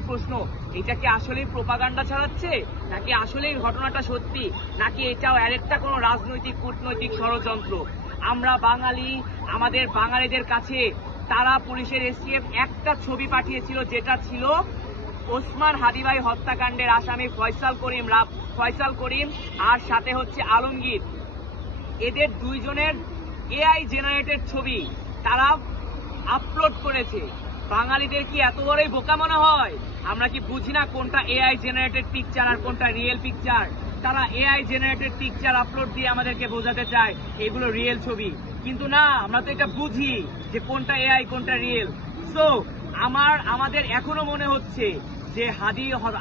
একটাই প্রশ্ন, এটা কি আসলেই প্রোপাগান্ডা ছড়াচ্ছে, নাকি আসলেই ঘটনাটা সত্যি, নাকি এটাও আরেকটা কোনো রাজনৈতিক কূটনৈতিক ষড়যন্ত্র? আমরা বাঙালি, আমাদের বাঙালিদের কাছে তারা পুলিশের এসটিএফ একটা ছবি পাঠিয়েছিল, যেটা ছিল ওসমান হাদি ভাই হত্যাকাণ্ডের আসামি ফয়সাল করিম আর সাথে হচ্ছে আলমগীর। এদের দুইজনের এআই জেনারেটেড ছবি তারা আপলোড করেছে। বাঙালিদের কি এত বড়ই বোকা মনে হয়? আমরা কি বুঝি না কোনটা এআই জেনারেটেড পিকচার আর কোনটা রিয়েল পিকচার? তারা এআই জেনারেটেড পিকচার আপলোড দিয়ে আমাদেরকে বোঝাতে চায় এগুলো রিয়েল ছবি, কিন্তু না, আমরা তো এটা বুঝি যে কোনটা এআই কোনটা রিয়েল। সো আমাদের এখনো মনে হচ্ছে যে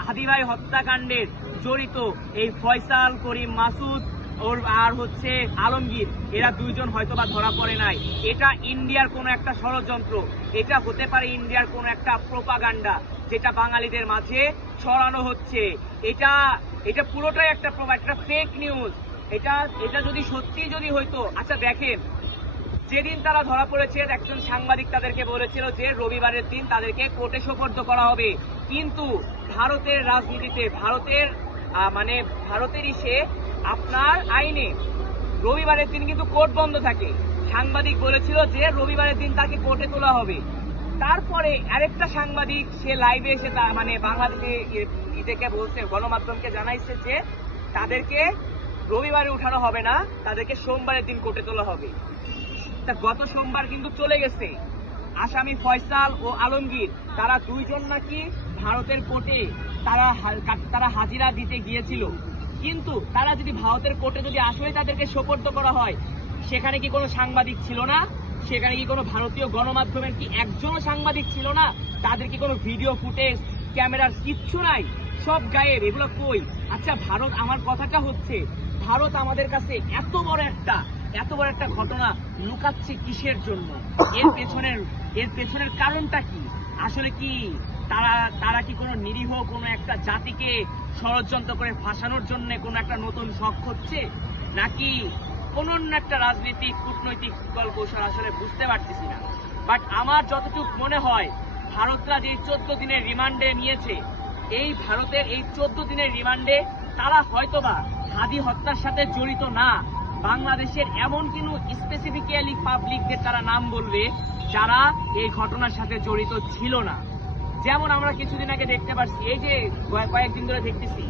হাদি ভাই হত্যাকাণ্ডের জড়িত এই ফয়সাল করিম মাসুদ আর হচ্ছে আলমগীর, এরা দুইজন হয়তো বা ধরা পড়ে নাই। এটা ইন্ডিয়ার কোন একটা ষড়যন্ত্র, এটা হতে পারে ইন্ডিয়ার কোন একটা প্রোপাগান্ডা যেটা বাঙালিদের মাঝে ছড়ানো হচ্ছে। এটা পুরোটাই একটা ফেক নিউজ। এটা যদি সত্যি যদি হইতো, আচ্ছা দেখেন, যেদিন তারা ধরা পড়েছে একজন সাংবাদিক তাদেরকে বলেছিল যে রবিবারের দিন তাদেরকে কোর্টে সোপর্দ করা হবে, কিন্তু ভারতের রাজনীতিতে ভারতের ইসে আপনার আইনে রবিবারের দিন কিন্তু কোর্ট বন্ধ থাকে। সাংবাদিক বলেছিল যে রবিবারের দিন তাকে কোর্টে তোলা হবে। তারপরে আরেকটা সাংবাদিক সে লাইভে এসে বাংলাদেশে ইদেরকে বলছে, গণমাধ্যমকে জানাইছে যে তাদেরকে রবিবারে উঠানো হবে না, তাদেরকে সোমবারের দিন কোর্টে তোলা হবে। তা গত সোমবার কিন্তু চলে গেছে। আসামি ফয়সাল ও আলমগীর তারা দুইজন নাকি ভারতের কোর্টে তারা হাজিরা দিতে গিয়েছিল, কিন্তু তারা যদি ভারতের কোর্টে যদি আসলে তাদেরকে সোপর্দ করা হয়, সেখানে কি কোনো সাংবাদিক ছিল না? সেখানে কি কোনো ভারতীয় গণমাধ্যমের কি একজনও সাংবাদিক ছিল না? তাদের কি কোনো ভিডিও ফুটেজ, ক্যামেরার কিচ্ছু নাই? সব গায়েব, এগুলো কই? আচ্ছা ভারত, আমার কথাটা হচ্ছে, ভারত আমাদের কাছে এত বড় একটা ঘটনা লুকাচ্ছে কিসের জন্য? এর পেছনের কারণটা কি? আসলে কি তারা কি কোনো নিরীহ কোনো একটা জাতিকে ষড়যন্ত্র করে ফাঁসানোর জন্য কোনো একটা নতুন শখ হচ্ছে, নাকি অন্য একটা রাজনৈতিক কূটনৈতিক কৌশল? আসলে বুঝতে পারতেছি না। বাট আমার যতটুকু মনে হয়, ভারতরা যে 14 দিনের রিমান্ডে নিয়েছে, এই ভারতের এই 14 দিনের রিমান্ডে তারা হয়তোবা হাদি হত্যার সাথে জড়িত না। বাংলাদেশের এমন কোনো স্পেসিফিক্যালি পাবলিকদের তারা নাম বলবে যারা এই ঘটনার সাথে জড়িত ছিল না। যেমন আমরা কিছুদিন আগে দেখতে পাচ্ছি, এই যে কয়েকদিন ধরে দেখতেছি